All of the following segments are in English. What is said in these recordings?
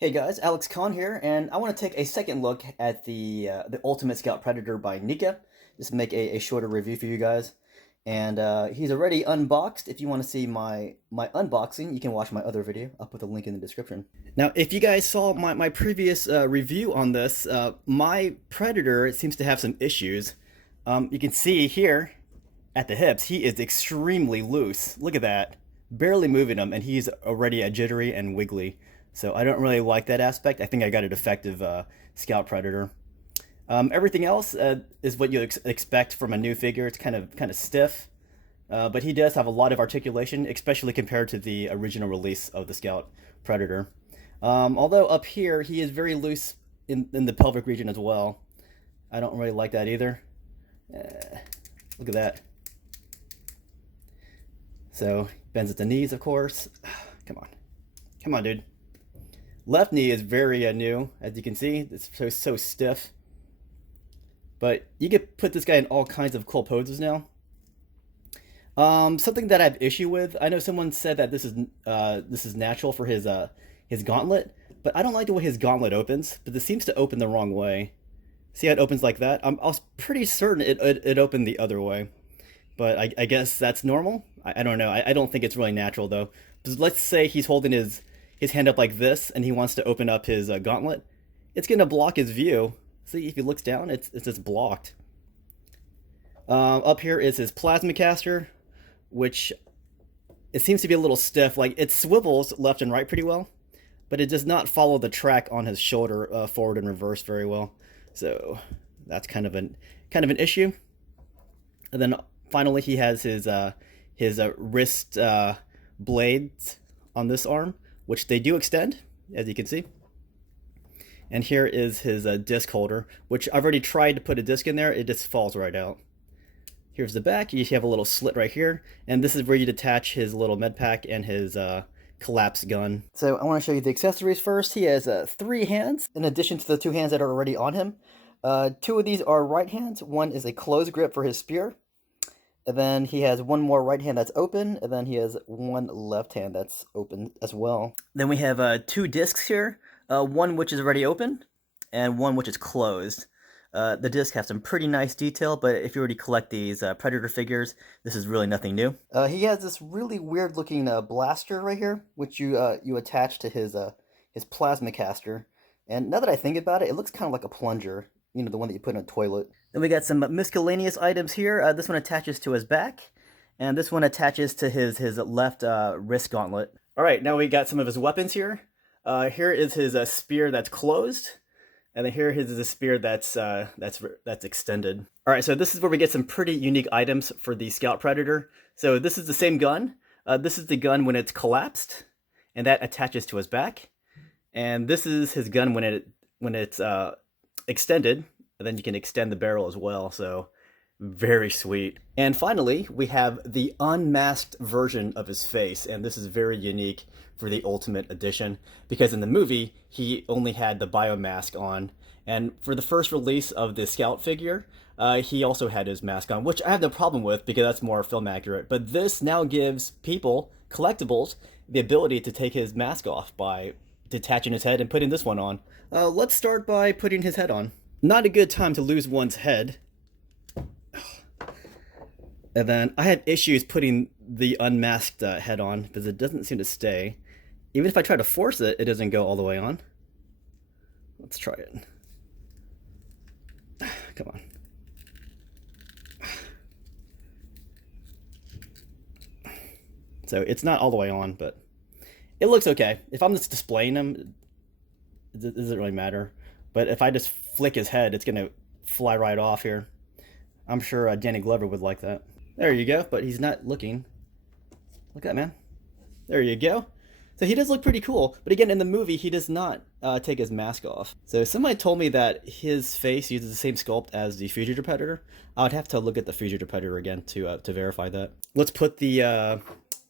Hey guys, Alex Khan here, and I want to take a second look at the Ultimate Scout Predator by NECA. Just make a shorter review for you guys. And he's already unboxed. If you want to see my unboxing, you can watch my other video. I'll put the link in the description. Now, if you guys saw my previous review on this, my Predator seems to have some issues. You can see here at the hips, he is extremely loose. Look at that. Barely moving him, and he's already jittery and wiggly. So I don't really like that aspect. I think I got a defective Scout Predator. Everything else is what you expect from a new figure. It's kind of stiff, but he does have a lot of articulation, especially compared to the original release of the Scout Predator. Although up here he is very loose in the pelvic region as well. I don't really like that either. Look at that. So bends at the knees, of course. Come on, dude. Left knee is very new, as you can see. It's so stiff. But you could put this guy in all kinds of cool poses now. Something that I have issue with. I know someone said that this is natural for his gauntlet, but I don't like the way his gauntlet opens. But this seems to open the wrong way. See how it opens like that? I was pretty certain it opened the other way, but I guess that's normal. I don't know. I don't think it's really natural though. Because let's say he's holding his hand up like this, and he wants to open up his gauntlet, it's going to block his view. See, if he looks down, it's just blocked. Up here is his plasma caster, which it seems to be a little stiff. Like, it swivels left and right pretty well, but it does not follow the track on his shoulder forward and reverse very well. So that's kind of an issue. And then finally, he has his wrist blades on this arm, which they do extend, as you can see. And here is his disc holder, which I've already tried to put a disc in there. It just falls right out. Here's the back. You have a little slit right here. And this is where you detach his little med pack and his collapse gun. So I want to show you the accessories first. He has 3 hands, in addition to the 2 hands that are already on him. 2 of these are right hands. One is a closed grip for his spear. And then he has 1 more right hand that's open, and then he has 1 left hand that's open as well. Then we have 2 discs here, one which is already open, and one which is closed. The disc has some pretty nice detail, but if you already collect these Predator figures, this is really nothing new. He has this really weird looking blaster right here, which you attach to his plasma caster. And now that I think about it, it looks kind of like a plunger. You know, the one that you put in a toilet. Then we got some miscellaneous items here. This one attaches to his back, and this one attaches to his left wrist gauntlet. All right, now we got some of his weapons here. Here is his spear that's closed, and then here is his spear that's extended. All right, so this is where we get some pretty unique items for the Scout Predator. So this is the same gun. This is the gun when it's collapsed, and that attaches to his back. And this is his gun when it's extended, and then you can extend the barrel as well, so very sweet. And finally, we have the unmasked version of his face, and this is very unique for the Ultimate Edition, because in the movie, he only had the biomask on, and for the first release of the Scout figure, he also had his mask on, which I have no problem with, because that's more film accurate, but this now gives people, collectibles, the ability to take his mask off by detaching his head and putting this one on. Let's start by putting his head on. Not a good time to lose one's head. And then I had issues putting the unmasked head on because it doesn't seem to stay. Even if I try to force it, it doesn't go all the way on. Let's try it. Come on. So it's not all the way on, but it looks okay. If I'm just displaying him, it doesn't really matter. But if I just flick his head, it's going to fly right off here. I'm sure Danny Glover would like that. There you go, but he's not looking. Look at that, man. There you go. So he does look pretty cool. But again, in the movie, he does not take his mask off. So somebody told me that his face uses the same sculpt as the Fugitive Predator. I would have to look at the Fugitive Predator again to verify that. Let's put the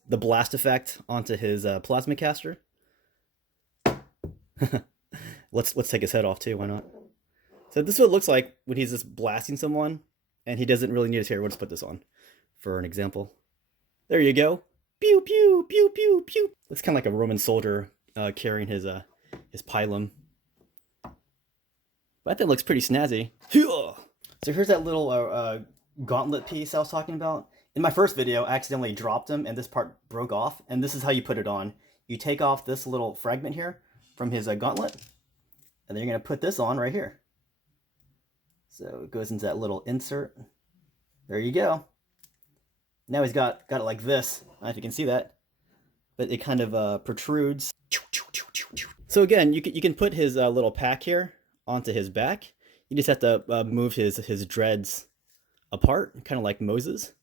blast effect onto his plasma caster. Let's take his head off too, why not? So this is what it looks like when he's just blasting someone and he doesn't really need his hair. We'll just put this on for an example. There you go. Pew, pew, pew, pew, pew. Looks kind of like a Roman soldier carrying his his pylon. But that looks pretty snazzy. So here's that little gauntlet piece I was talking about. In my first video, I accidentally dropped him and this part broke off, and this is how you put it on. You take off this little fragment here from his gauntlet, and then you're going to put this on right here. So it goes into that little insert. There you go. Now he's got it like this. I don't know if you can see that, but it kind of protrudes. So again, you can put his little pack here onto his back. You just have to move his dreads apart, kind of like Moses.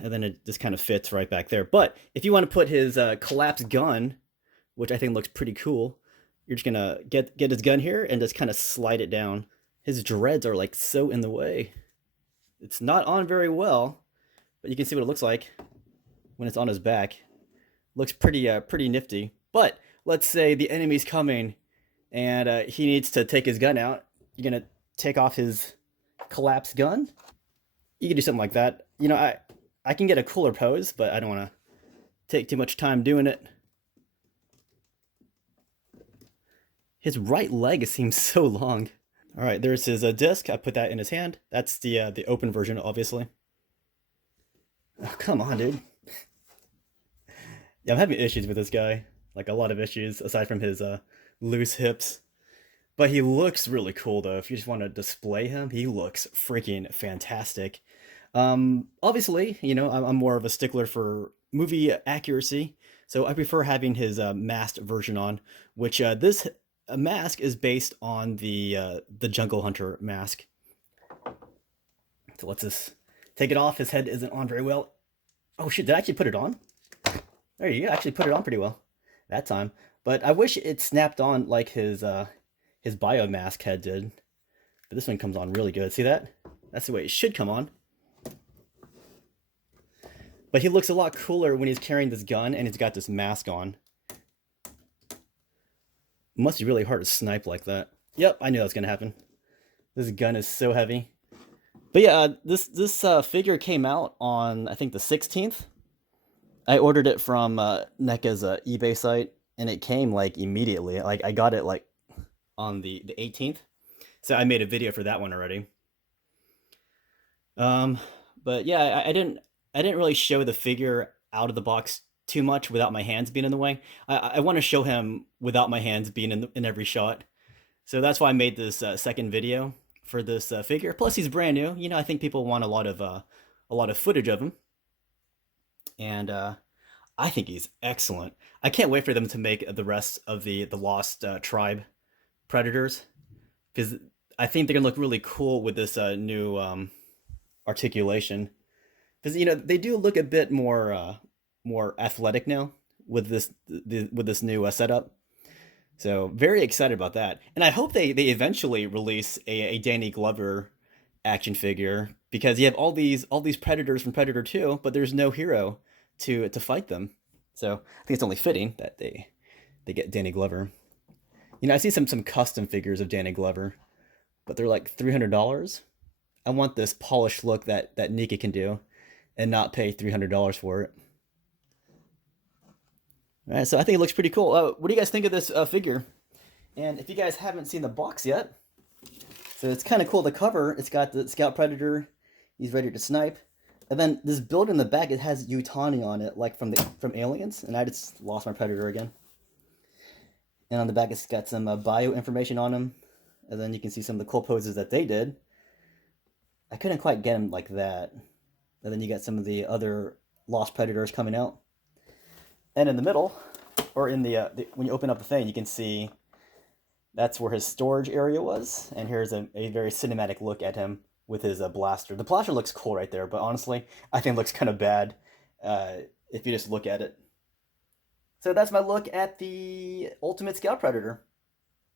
And then it just kind of fits right back there. But if you want to put his collapsed gun, which I think looks pretty cool, you're just going to get his gun here and just kind of slide it down. His dreads are like so in the way. It's not on very well, but you can see what it looks like when it's on his back. Looks pretty nifty. But let's say the enemy's coming and he needs to take his gun out. You're going to take off his collapsed gun. You can do something like that. You know, I can get a cooler pose, but I don't want to take too much time doing it. His right leg seems so long. All right, there's his disc. I put that in his hand. That's the open version, obviously. Oh, come on, dude. Yeah, I'm having issues with this guy. Like a lot of issues, aside from his loose hips. But he looks really cool, though. If you just want to display him, he looks freaking fantastic. Obviously, you know, I'm more of a stickler for movie accuracy, so I prefer having his masked version on, which this mask is based on the Jungle Hunter mask. So let's just take it off. His head isn't on very well. Oh shit, did I actually put it on? There you go, I actually put it on pretty well that time. But I wish it snapped on like his bio mask head did. But this one comes on really good. See that? That's the way it should come on. But he looks a lot cooler when he's carrying this gun and he's got this mask on. It must be really hard to snipe like that. Yep, I knew that was gonna happen. This gun is so heavy. But yeah, this figure came out on, I think, the 16th. I ordered it from NECA's eBay site, and it came like immediately. Like I got it like on the 18th. So I made a video for that one already. But yeah, I didn't really show the figure out of the box too much without my hands being in the way. I want to show him without my hands being in every shot. So that's why I made this second video for this figure. Plus, he's brand new. You know, I think people want a lot of footage of him, and I think he's excellent. I can't wait for them to make the rest of the Lost Tribe Predators, because I think they're gonna look really cool with this new articulation. Because you know they do look a bit more athletic now with this new setup. So very excited about that, and I hope they eventually release a Danny Glover action figure, because you have all these Predators from Predator 2, but there's no hero to fight them. So I think it's only fitting that they get Danny Glover. You know, I see some custom figures of Danny Glover, but they're like $300. I want this polished look that NECA can do, and not pay $300 for it. All right, so I think it looks pretty cool. What do you guys think of this figure? And if you guys haven't seen the box yet, so it's kind of cool. The cover, it's got the Scout Predator. He's ready to snipe. And then this build in the back, it has Yutani on it, like from Aliens. And I just lost my Predator again. And on the back, it's got some bio information on him. And then you can see some of the cool poses that they did. I couldn't quite get him like that. And then you got some of the other Lost Predators coming out. And in the middle, or in the when you open up the thing, you can see that's where his storage area was. And here's a very cinematic look at him with his blaster. The blaster looks cool right there, but honestly, I think it looks kind of bad if you just look at it. So that's my look at the Ultimate Scout Predator.